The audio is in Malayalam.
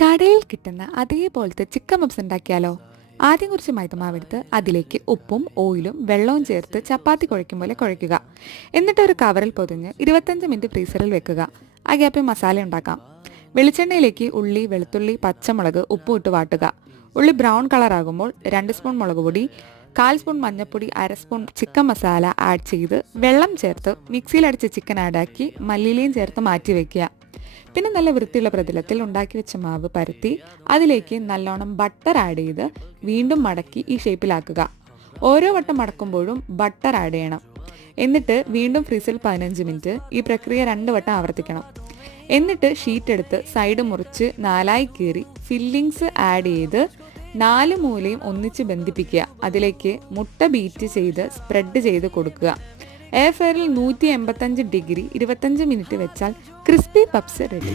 കടയിൽ കിട്ടുന്ന അതേപോലത്തെ ചിക്കൻ പപ്സ് ഉണ്ടാക്കിയാലോ? ആദ്യം കുറച്ച് മൈദമാവെടുത്ത് അതിലേക്ക് ഉപ്പും ഓയിലും വെള്ളവും ചേർത്ത് ചപ്പാത്തി കുഴയ്ക്കും പോലെ കുഴയ്ക്കുക. എന്നിട്ട് ഒരു കവറിൽ പൊതിഞ്ഞ് 25 മിനിറ്റ് ഫ്രീസറിൽ വെക്കുക. ആ ഗ്യാപ്പിൽ മസാല ഉണ്ടാക്കാം. വെളിച്ചെണ്ണയിലേക്ക് ഉള്ളി, വെളുത്തുള്ളി, പച്ചമുളക്, ഉപ്പും ഇട്ട് വാട്ടുക. ഉള്ളി ബ്രൗൺ കളർ ആകുമ്പോൾ 2 സ്പൂൺ മുളക് പൊടി, 1/4 സ്പൂൺ മഞ്ഞൾപ്പൊടി, 1/2 സ്പൂൺ ചിക്കൻ മസാല ആഡ് ചെയ്ത് വെള്ളം ചേർത്ത് മിക്സിയിൽ അടിച്ച് ചിക്കൻ ആഡാക്കി മല്ലിയിലയും ചേർത്ത് മാറ്റി വയ്ക്കുക. പിന്നെ നല്ല വൃത്തിയുള്ള പ്രതലത്തിൽ ഉണ്ടാക്കി വെച്ച മാവ് പരത്തി അതിലേക്ക് നല്ലോണം ബട്ടർ ആഡ് ചെയ്ത് വീണ്ടും മടക്കി ഈ ഷേപ്പിലാക്കുക. ഓരോ വട്ടം മടക്കുമ്പോഴും ബട്ടർ ആഡ് ചെയ്യണം. എന്നിട്ട് വീണ്ടും ഫ്രീസറിൽ 15 മിനിറ്റ്. ഈ പ്രക്രിയ 2 വട്ടം ആവർത്തിക്കണം. എന്നിട്ട് ഷീറ്റ് എടുത്ത് സൈഡ് മുറിച്ച് 4ആയി കീറി ഫില്ലിങ്സ് ആഡ് ചെയ്ത് 4 മൂലയും ഒന്നിച്ച് ബന്ധിപ്പിക്കുക. അതിലേക്ക് മുട്ട ബീറ്റ് ചെയ്ത് സ്പ്രെഡ് ചെയ്ത് കൊടുക്കുക. എയർ ഫ്രയറിൽ 185 ഡിഗ്രി 25 മിനിറ്റ് വെച്ചാൽ ക്രിസ്പി പപ്സ് റെഡി.